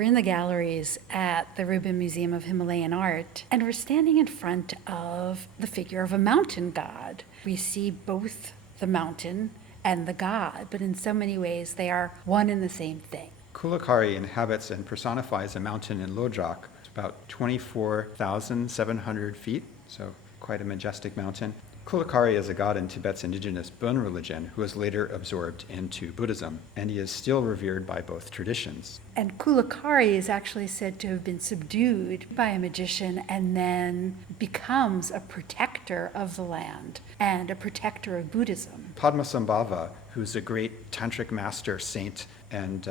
We're in the galleries at the Rubin Museum of Himalayan Art, and we're standing in front of the figure of a mountain god. We see both the mountain and the god, but in so many ways they are one and the same thing. Kula Khari inhabits and personifies a mountain in Lhodrak. It's about 24,700 feet, so quite a majestic mountain. Kula Khari is a god in Tibet's indigenous Bön religion who was later absorbed into Buddhism, and he is still revered by both traditions. And Kula Khari is actually said to have been subdued by a magician and then becomes a protector of the land and a protector of Buddhism. Padmasambhava, who's a great tantric master, saint, and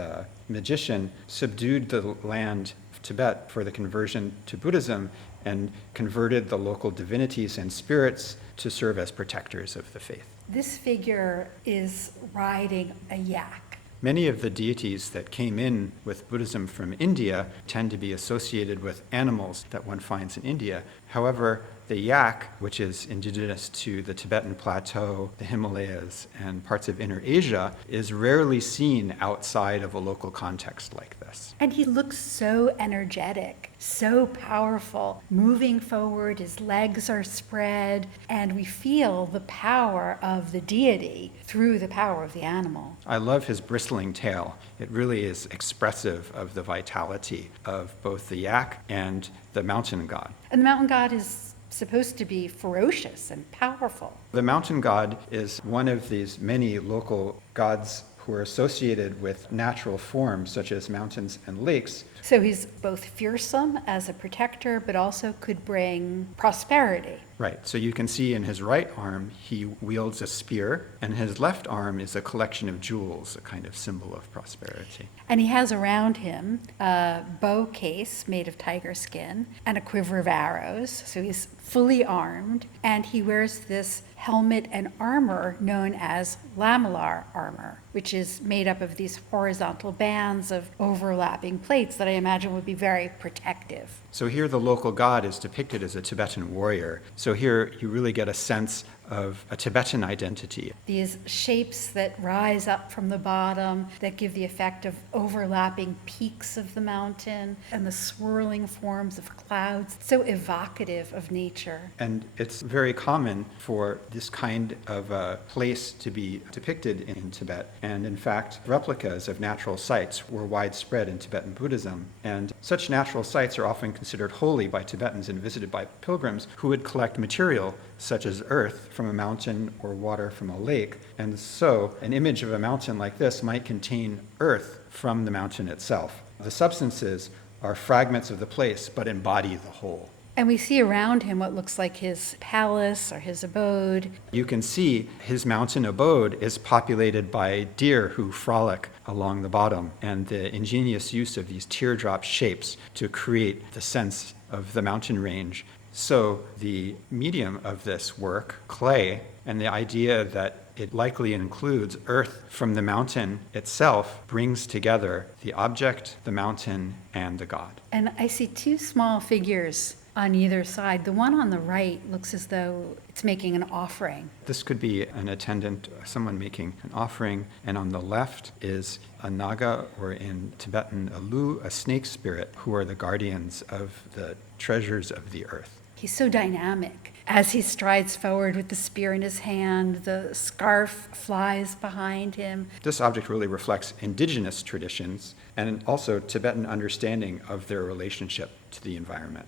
magician, subdued the land of Tibet for the conversion to Buddhism and converted the local divinities and spirits to serve as protectors of the faith. This figure is riding a yak. Many of the deities that came in with Buddhism from India tend to be associated with animals that one finds in India. However, the yak, which is indigenous to the Tibetan Plateau, the Himalayas, and parts of Inner Asia, is rarely seen outside of a local context like this. And he looks so energetic, so powerful, moving forward, his legs are spread, and we feel the power of the deity through the power of the animal. I love his bristling tail. It really is expressive of the vitality of both the yak and the mountain god. And the mountain god is supposed to be ferocious and powerful. The mountain god is one of these many local gods who are associated with natural forms such as mountains and lakes. So he's both fearsome as a protector, but also could bring prosperity. Right, so you can see in his right arm he wields a spear, and his left arm is a collection of jewels, a kind of symbol of prosperity. And he has around him a bow case made of tiger skin and a quiver of arrows, so he's fully armed, and he wears this helmet and armor known as lamellar armor, which is made up of these horizontal bands of overlapping plates that I imagine would be very protective. So here the local god is depicted as a Tibetan warrior. So here you really get a sense of a Tibetan identity. These shapes that rise up from the bottom that give the effect of overlapping peaks of the mountain and the swirling forms of clouds, so evocative of nature. And it's very common for this kind of a place to be depicted in Tibet. And in fact, replicas of natural sites were widespread in Tibetan Buddhism. And such natural sites are often considered holy by Tibetans and visited by pilgrims who would collect material such as earth from a mountain or water from a lake. And so an image of a mountain like this might contain earth from the mountain itself. The substances are fragments of the place but embody the whole. And we see around him what looks like his palace or his abode. You can see his mountain abode is populated by deer who frolic along the bottom, and the ingenious use of these teardrop shapes to create the sense of the mountain range. So the medium of this work, clay, and the idea that it likely includes earth from the mountain itself, brings together the object, the mountain, and the god. And I see two small figures on either side. The one on the right looks as though it's making an offering. This could be an attendant, someone making an offering, and on the left is a naga, or in Tibetan, a lu, a snake spirit, who are the guardians of the treasures of the earth. He's so dynamic. As he strides forward with the spear in his hand, the scarf flies behind him. This object really reflects indigenous traditions and also Tibetan understanding of their relationship to the environment.